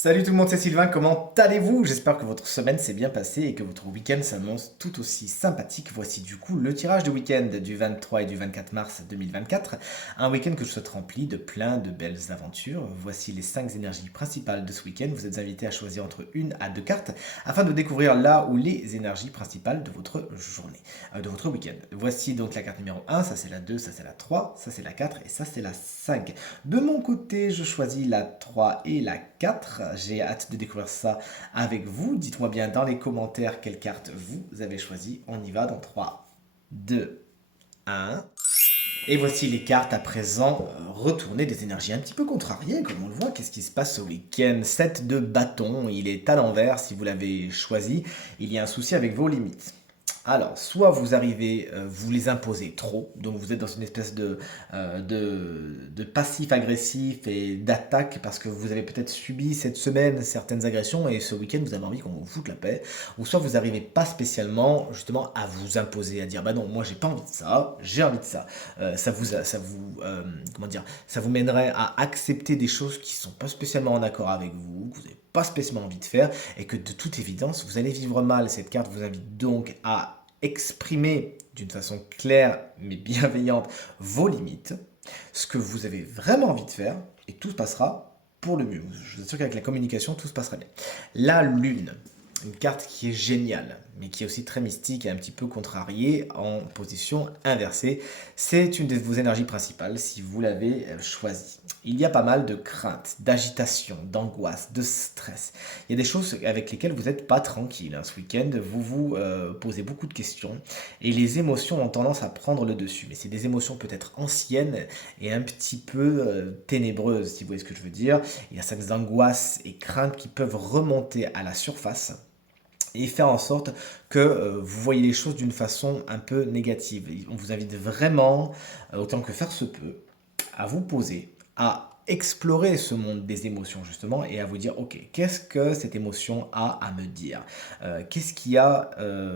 Salut tout le monde, c'est Sylvain, comment allez-vous? J'espère que votre semaine s'est bien passée et que votre week-end s'annonce tout aussi sympathique. Voici du coup le tirage du week-end du 23 et du 24 mars 2024. Un week-end que je souhaite rempli de plein de belles aventures. Voici les 5 énergies principales de ce week-end. Vous êtes invités à choisir entre une à deux cartes afin de découvrir là où les énergies principales de votre journée, de votre week-end. Voici donc la carte numéro 1, ça c'est la 2, ça c'est la 3, ça c'est la 4 et ça c'est la 5. De mon côté, je choisis la 3 et la 4. J'ai hâte de découvrir ça avec vous. Dites-moi bien dans les commentaires quelle carte vous avez choisi. On y va dans 3, 2, 1. Et voici les cartes à présent retournées des énergies un petit peu contrariées, comme on le voit. Qu'est-ce qui se passe ce week-end? 7 de bâton, il est à l'envers si vous l'avez choisi. Il y a un souci avec vos limites. Alors, soit vous arrivez, vous les imposez trop, donc vous êtes dans une espèce de passif agressif et d'attaque parce que vous avez peut-être subi cette semaine certaines agressions et ce week-end vous avez envie qu'on vous foute la paix, ou soit vous n'arrivez pas spécialement justement à vous imposer, à dire bah non, moi j'ai pas envie de ça, j'ai envie de ça. Comment dire, ça vous mènerait à accepter des choses qui sont pas spécialement en accord avec vous, que vous n'avez pas spécialement envie de faire et que de toute évidence vous allez vivre mal. Cette carte vous invite donc à exprimer d'une façon claire mais bienveillante vos limites, ce que vous avez vraiment envie de faire, et tout se passera pour le mieux. Je vous assure qu'avec la communication, tout se passera bien. La lune, une carte qui est géniale, mais qui est aussi très mystique et un petit peu contrariée en position inversée. C'est une de vos énergies principales si vous l'avez choisie. Il y a pas mal de craintes, d'agitation, d'angoisse, de stress. Il y a des choses avec lesquelles vous n'êtes pas tranquille. Ce week-end, vous vous posez beaucoup de questions et les émotions ont tendance à prendre le dessus. Mais c'est des émotions peut-être anciennes et un petit peu ténébreuses, si vous voyez ce que je veux dire. Il y a certaines angoisses et craintes qui peuvent remonter à la surface et faire en sorte que vous voyez les choses d'une façon un peu négative. On vous invite vraiment, autant que faire se peut, à vous poser, à explorer ce monde des émotions justement et à vous dire ok, qu'est-ce que cette émotion a à me dire, qu'est-ce qu'il y a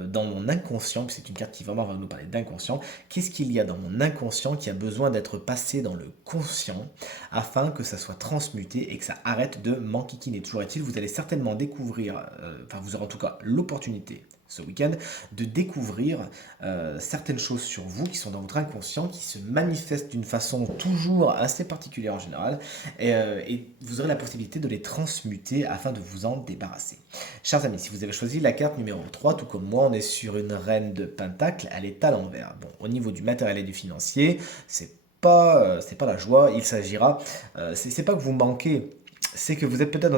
dans mon inconscient, c'est une carte qui vraiment va nous parler d'inconscient, qu'est-ce qu'il y a dans mon inconscient qui a besoin d'être passé dans le conscient afin que ça soit transmuté et que ça arrête de m'enquiquiner. Toujours est-il, vous allez certainement découvrir, enfin vous aurez en tout cas l'opportunité ce week-end, de découvrir certaines choses sur vous qui sont dans votre inconscient, qui se manifestent d'une façon toujours assez particulière en général, et vous aurez la possibilité de les transmuter afin de vous en débarrasser. Chers amis, si vous avez choisi la carte numéro 3, tout comme moi, on est sur une reine de pentacle, elle est à l'envers. Bon, au niveau du matériel et du financier, c'est pas la joie, il s'agira, c'est pas que vous manquez, c'est que vous êtes peut-être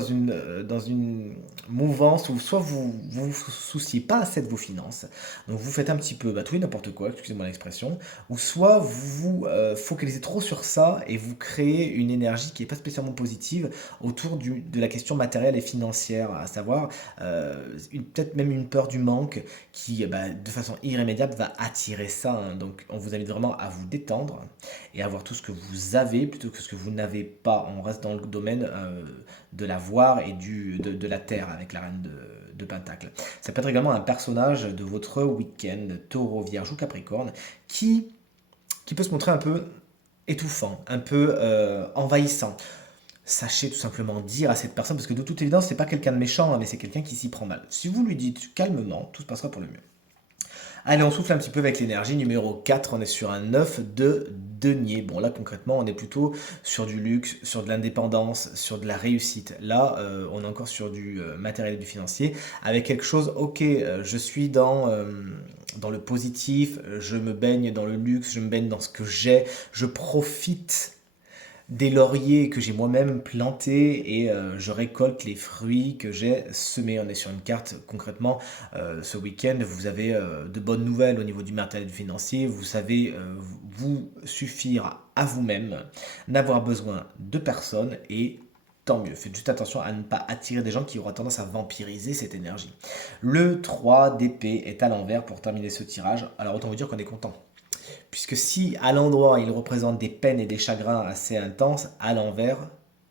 dans une mouvance où soit vous souciez pas assez de vos finances, donc vous faites un petit peu tout et n'importe quoi, excusez-moi l'expression, ou soit vous vous focalisez trop sur ça et vous créez une énergie qui n'est pas spécialement positive autour de la question matérielle et financière, à savoir peut-être même une peur du manque qui, de façon irrémédiable, va attirer ça, hein. Donc on vous invite vraiment à vous détendre et avoir tout ce que vous avez plutôt que ce que vous n'avez pas. On reste dans le domaine de l'avoir et de la terre avec la reine de Pentacle. Ça peut être également un personnage de votre week-end, taureau, vierge ou capricorne, qui peut se montrer un peu étouffant, un peu envahissant. Sachez tout simplement dire à cette personne, parce que de toute évidence, c'est pas quelqu'un de méchant, hein, mais c'est quelqu'un qui s'y prend mal. Si vous lui dites calmement, tout se passera pour le mieux. Allez, on souffle un petit peu avec l'énergie. Numéro 4, on est sur un 9 de denier. Bon, là, concrètement, on est plutôt sur du luxe, sur de l'indépendance, sur de la réussite. Là, on est encore sur du matériel et du financier, avec quelque chose, ok, je suis dans le positif, je me baigne dans le luxe, je me baigne dans ce que j'ai, je profite des lauriers que j'ai moi-même plantés et je récolte les fruits que j'ai semés. On est sur une carte concrètement ce week-end, vous avez de bonnes nouvelles au niveau du matériel financier, vous savez vous suffire à vous-même, n'avoir besoin de personne et tant mieux. Faites juste attention à ne pas attirer des gens qui auront tendance à vampiriser cette énergie. Le 3 d'épée est à l'envers pour terminer ce tirage. Alors autant vous dire qu'on est content. Puisque si à l'endroit il représente des peines et des chagrins assez intenses, à l'envers,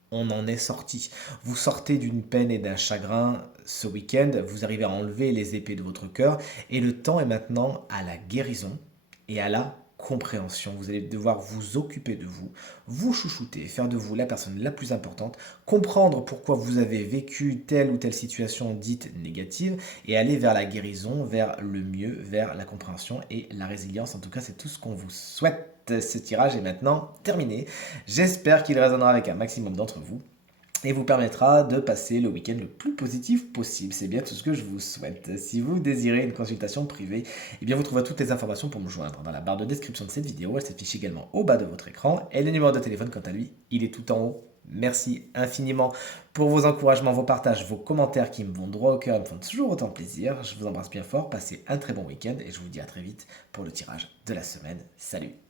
on en est sorti. Vous sortez d'une peine et d'un chagrin ce week-end, vous arrivez à enlever les épées de votre cœur, et le temps est maintenant à la guérison et à la compréhension. Vous allez devoir vous occuper de vous, vous chouchouter, faire de vous la personne la plus importante, comprendre pourquoi vous avez vécu telle ou telle situation dite négative et aller vers la guérison, vers le mieux, vers la compréhension et la résilience. En tout cas, c'est tout ce qu'on vous souhaite. Ce tirage est maintenant terminé. J'espère qu'il résonnera avec un maximum d'entre vous et vous permettra de passer le week-end le plus positif possible. C'est bien tout ce que je vous souhaite. Si vous désirez une consultation privée, eh bien vous trouverez toutes les informations pour me joindre dans la barre de description de cette vidéo. Elle s'affiche également au bas de votre écran. Et le numéro de téléphone, quant à lui, il est tout en haut. Merci infiniment pour vos encouragements, vos partages, vos commentaires qui me vont droit au cœur et me font toujours autant plaisir. Je vous embrasse bien fort, passez un très bon week-end et je vous dis à très vite pour le tirage de la semaine. Salut!